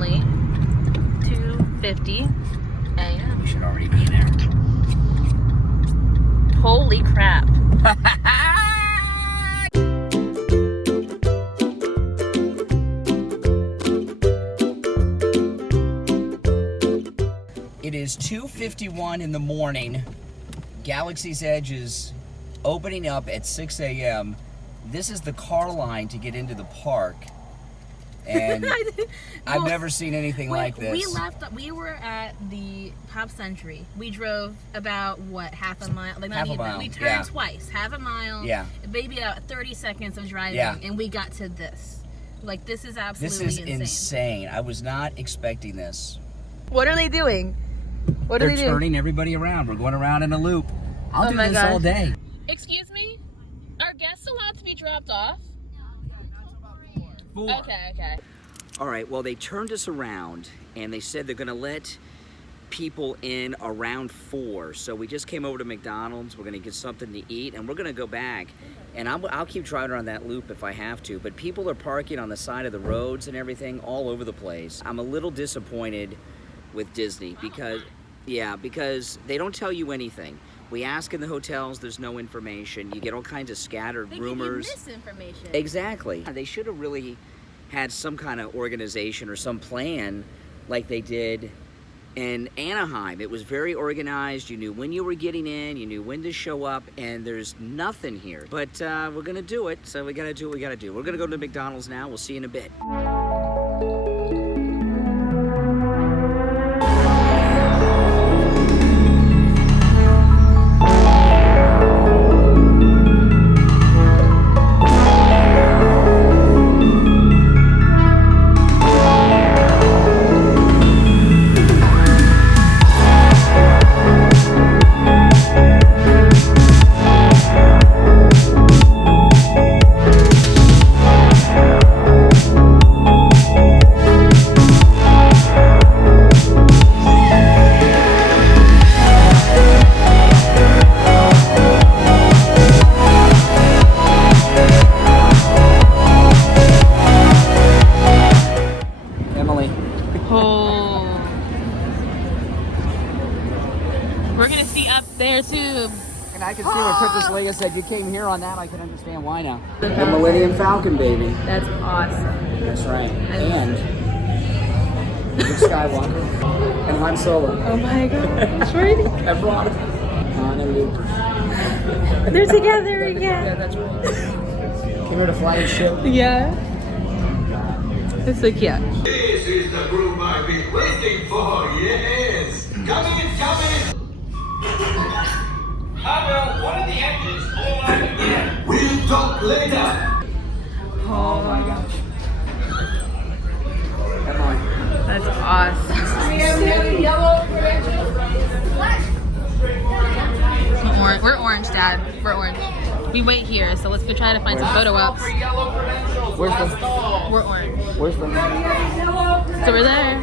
currently 2:50 a.m. We should already be there. Holy crap. It is 2:51 in the morning. Galaxy's Edge is opening up at 6 a.m. This is the car line to get into the park. And I've never seen anything like this. We were at the Pop Century. We drove about, what, half a mile? Like, not even. Mile. We turned twice, half a mile. Yeah. Maybe 30 seconds of driving, and we got to this. Like, this is absolutely insane. This is insane. I was not expecting this. What are they doing? What are they doing? They're turning everybody around. We're going around in a loop. I'll do this all day. Excuse me? Are guests allowed to be dropped off? Four. Okay. All right, well, they turned us around, and they said they're going to let people in around 4. So we just came over to McDonald's. We're going to get something to eat, and we're going to go back. And I'll keep driving around that loop if I have to. But people are parking on the side of the roads and everything all over the place. I'm a little disappointed with Disney because they don't tell you anything. We ask in the hotels, there's no information. You get all kinds of scattered rumors. They give you misinformation. Exactly. They should have really had some kind of organization or some plan like they did in Anaheim. It was very organized. You knew when you were getting in, you knew when to show up, and there's nothing here. But we're going to do it, so we got to do what we got to do. We're going to go to McDonald's now. We'll see you in a bit. We're gonna see up there too. And I can see what Princess Leia said. You came here on that. I can understand why now. The Millennium Falcon, baby. That's awesome. That's right. And Luke Skywalker and Han Solo. Oh my gosh, really? I brought it. Han and Luke. They're together again. Yeah, that's right. Came here to fly a ship. Yeah. It's so cute. This is the group I've been waiting for. Yes. Come in. Well, one of the engines blew up again. We'll talk later. Oh my gosh. Come on. That's awesome. We're orange, Dad. We're orange. We wait here, so let's go try to find some photo ops. Where's the? We're orange. Where's the? So we're there.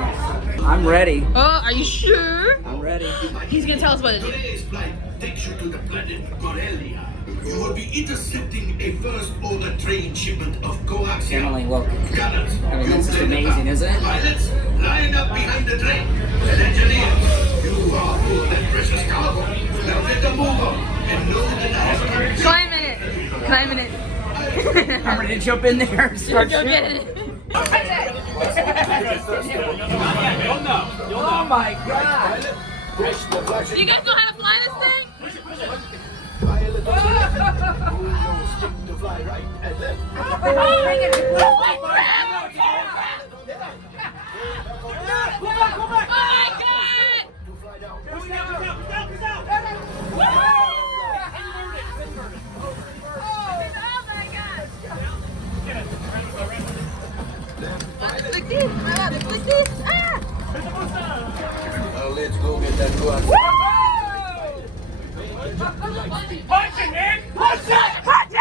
I'm ready. Oh, are you sure? I'm ready. He's gonna tell us what it is. Today's flight takes you to the planet Corellia. You will be intercepting a first-order train shipment of coaxium. Emily, look. Gunners, I mean, this is amazing, isn't it? pilots, line up behind the train. And engineers, you are full of that precious cargo. Now get the move on and know that I have a Climb in it. I'm ready to jump in there and start Go get shooting. it. Oh my God! You guys know how to fly this thing? Let's go get that coaxium. Punch it, Nick! Punch it! Punch it!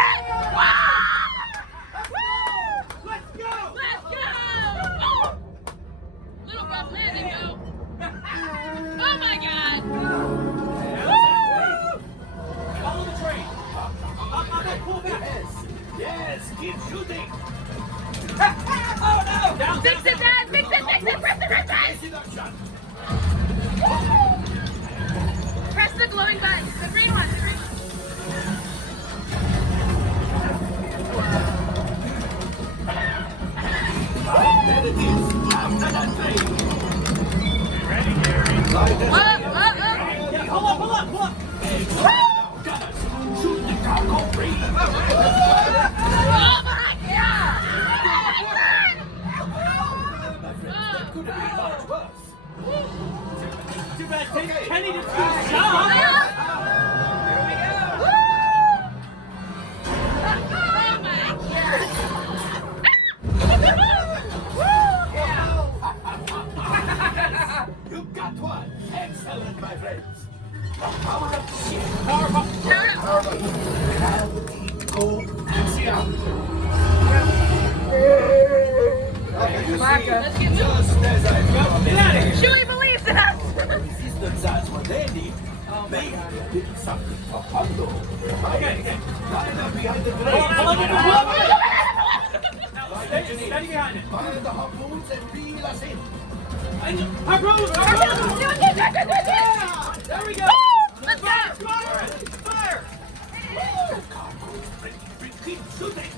Let's go! Let's go! Little rough landing, though. Oh my God! Follow the train. Pull back. Yes, keep shooting. Oh no! Down, Fix it, Dad! Fix it! Fix it! There it is. After that train. Gunners, shoot the cargo free. Could have been much worse. Too bad Kenny didn't do his job. You got one. Excellent, my friends. The power of the ship. Go axiom. Let's get moving. Just as I thought. Chewie believes in us. Resistance as what they need. Maybe did something for Hondo. Okay, line up behind the train. Steady behind it. Fire the harpoons and reel us in. Harpoon! There we go! Let's go. Fire! The cargo's ready. Keep shooting.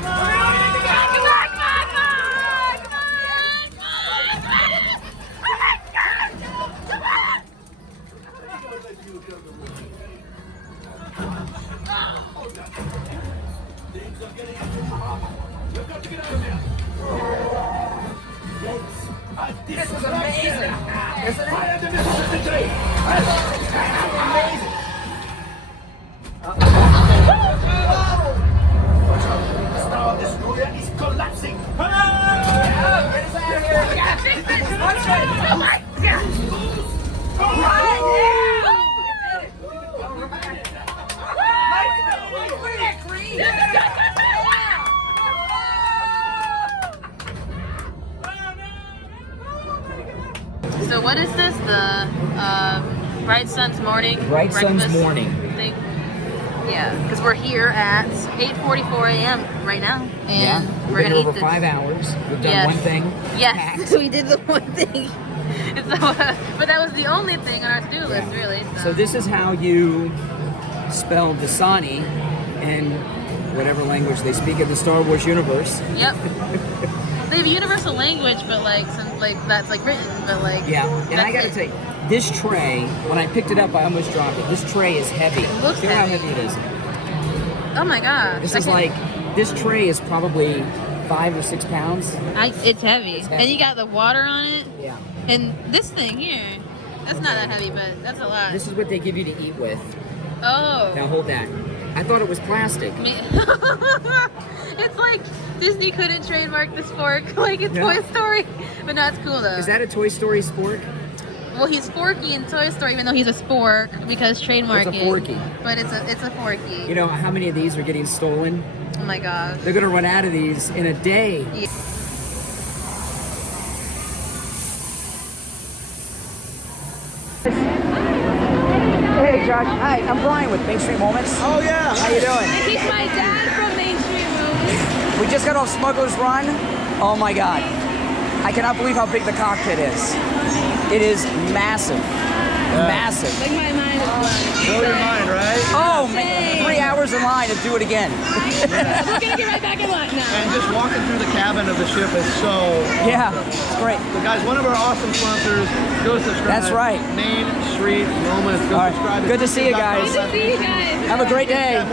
Come on, come on, come on, come Things are getting into the harbor. You've got to get out of there. This was amazing. Fire the missiles at the train. Amazing. The Star Destroyer is collapsing. Get us out of here. We gotta fix this. Let's go. So what is this? The Bright Sun's morning Bright Sun's breakfast morning. thing? Yeah, because we're here at 8:44 a.m. right now, and We've we're been gonna over eat this. 5 hours. We've done Yes. one thing. Yes, Packed. we did the one thing. And so, but that was the only thing on our to-do list, Yeah. really. So this is how you spell Dasani in whatever language they speak in the Star Wars universe. Yep. They have a universal language, but like that's like written, but like Yeah, and I that's gotta it. tell you, this tray, when I picked it up, I almost dropped it. This tray is heavy. It looks Look how heavy. heavy it is. Oh my god. This is like, this tray is probably 5 or 6 pounds. It's heavy. heavy. And you got the water on it, Yeah. and this thing here, that's not that heavy, but that's a lot. This is what they give you to eat with. Oh. Now hold that. I thought it was plastic. It's like Disney couldn't trademark this fork like in Yeah. Toy Story, but no, it's cool though. Is that a Toy Story spork? Well, he's Forky in Toy Story, even though he's a spork because trademark It's a Forky. But it's a Forky. You know how many of these are getting stolen? Oh my gosh. They're gonna run out of these in a day. Yeah. Hey Josh, hi, I'm Brian with Main Street Moments. Oh yeah, How you doing? He's my dad from Main Street Movies. We just got off Smuggler's Run. Oh my God. I cannot believe how big the cockpit is. It is massive. Massive. Like my mind is blown. blow your mind, right? Oh man, 3 hours in line to do it again. We're gonna get right back in line now. And just walking through the cabin of the ship is so Yeah, it's great. But guys, one of our awesome sponsors, go subscribe. That's right. Main Street Moments. Go All right. subscribe. Good to see you guys. Good to see you guys. Have a great day.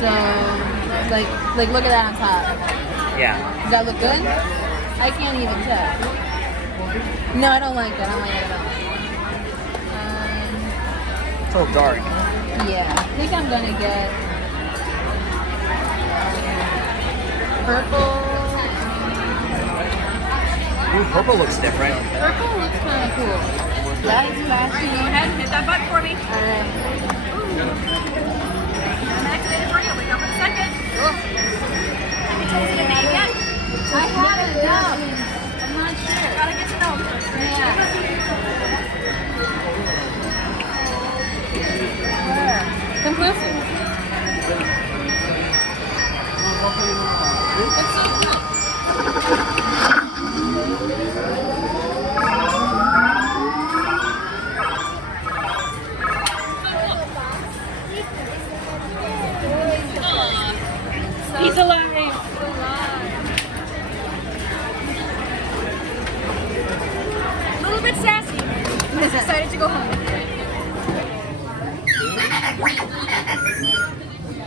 So, like look at that on top. Yeah. Does that look good? I can't even tell. No, I don't like that. I don't like it at all. It's a little dark. Yeah, I think I'm gonna get purple. Ooh, purple looks different. Purple looks kind of cool. That is fast. Go ahead, hit that button for me. I'm activated for you. Wait up in a second. Have you tasted your name yet? I haven't. No. I'm not sure. Gotta get to know him first. Yeah.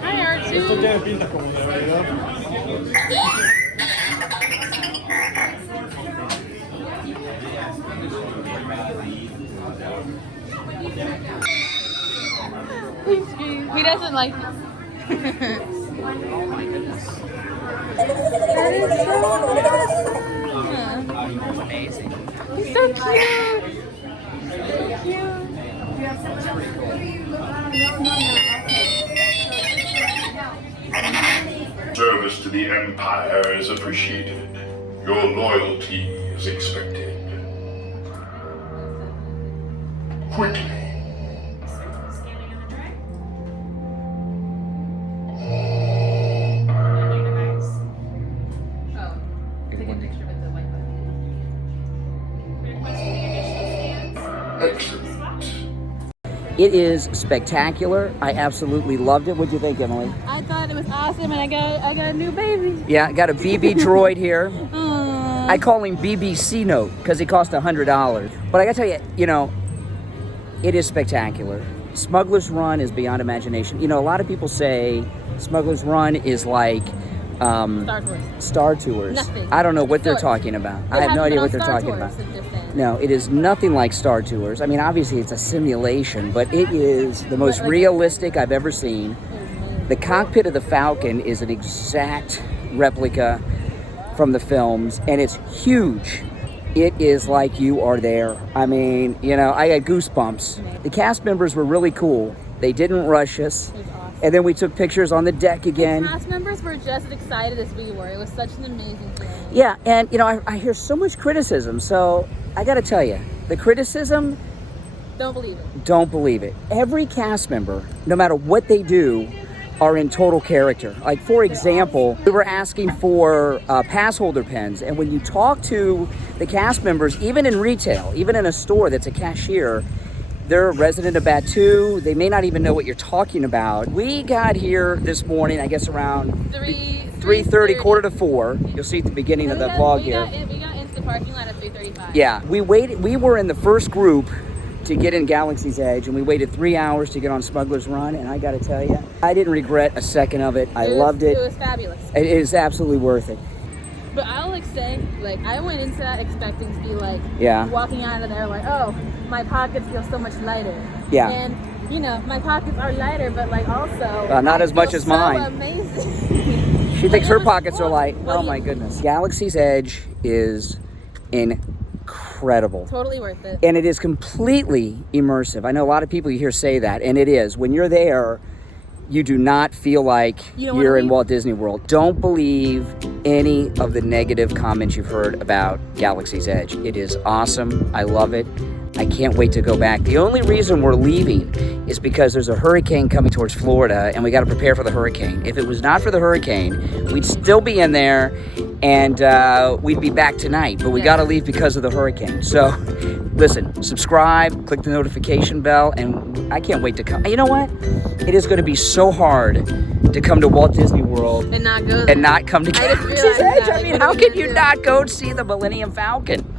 Hi, R2. Esto tiene pinta como de verdad. He doesn't like this. Oh my goodness. That is so awesome. That's amazing. He's so cute. So cute. Service to the Empire is appreciated. Your loyalty is expected. Quickly. Excellent. It is spectacular. I absolutely loved it. What'd you think, Emily? I thought it was awesome, and I got a new baby. Yeah, got a BB droid here. Aww. I call him BBC Note because he cost $100. But I gotta tell you, you know, it is spectacular. Smuggler's Run is beyond imagination. You know, a lot of people say Smuggler's Run is like Star Tours. Nothing. I don't know what they're So talking about. It I have no hasn't idea been what on they're Star talking Tours, about. if they're saying. No, it is nothing like Star Tours. I mean, obviously it's a simulation, but it is the most realistic I've ever seen. It was amazing. The cockpit of the Falcon is an exact replica from the films, and it's huge. It is like you are there. I mean, you know, I got goosebumps. The cast members were really cool. They didn't rush us. It was awesome. And then we took pictures on the deck again. Cast members were just as excited as we were. It was such an amazing thing. Yeah, and you know, I hear so much criticism, so I gotta tell you, the criticism, Don't believe it. don't believe it. Every cast member, no matter what they do, are in total character. Like, for example, we were asking for pass holder pens, and when you talk to the cast members, even in retail, even in a store that's a cashier, they're a resident of Batuu. They may not even know what you're talking about. We got here this morning, I guess around 3:30, 3:45. You'll see at the beginning of the vlog here. We got into the parking lot at 3:35. Yeah, we waited. We were in the first group to get in Galaxy's Edge, and we waited 3 hours to get on Smuggler's Run, and I gotta tell you, I didn't regret a second of it. I loved it. It was fabulous. It is absolutely worth it. But I'll like say, like, I went into that expecting to be like, Yeah. walking out of there like, oh, my pockets feel so much lighter. Yeah. And, you know, my pockets are lighter, but like also. Not I as much feel as mine. So amazing. She thinks Like, her it was pockets are cool. light. What Oh do my you- goodness. Galaxy's Edge is incredible. Totally worth it. And it is completely immersive. I know a lot of people you hear say that, and it is. When you're there, you do not feel like You don't wanna you're in leave? Walt Disney World. Don't believe any of the negative comments you've heard about Galaxy's Edge. It is awesome. I love it. I can't wait to go back. The only reason we're leaving is because there's a hurricane coming towards Florida, and we got to prepare for the hurricane. If it was not for the hurricane, we'd still be in there, and we'd be back tonight. But we got to leave because of the hurricane. So, listen, subscribe, click the notification bell, and I can't wait to come. You know what? It is going to be so hard to come to Walt Disney World And not go there. and not come to I just Galaxy's realized Edge. that, I like, mean, what how are we can gonna you do? not go see the Millennium Falcon?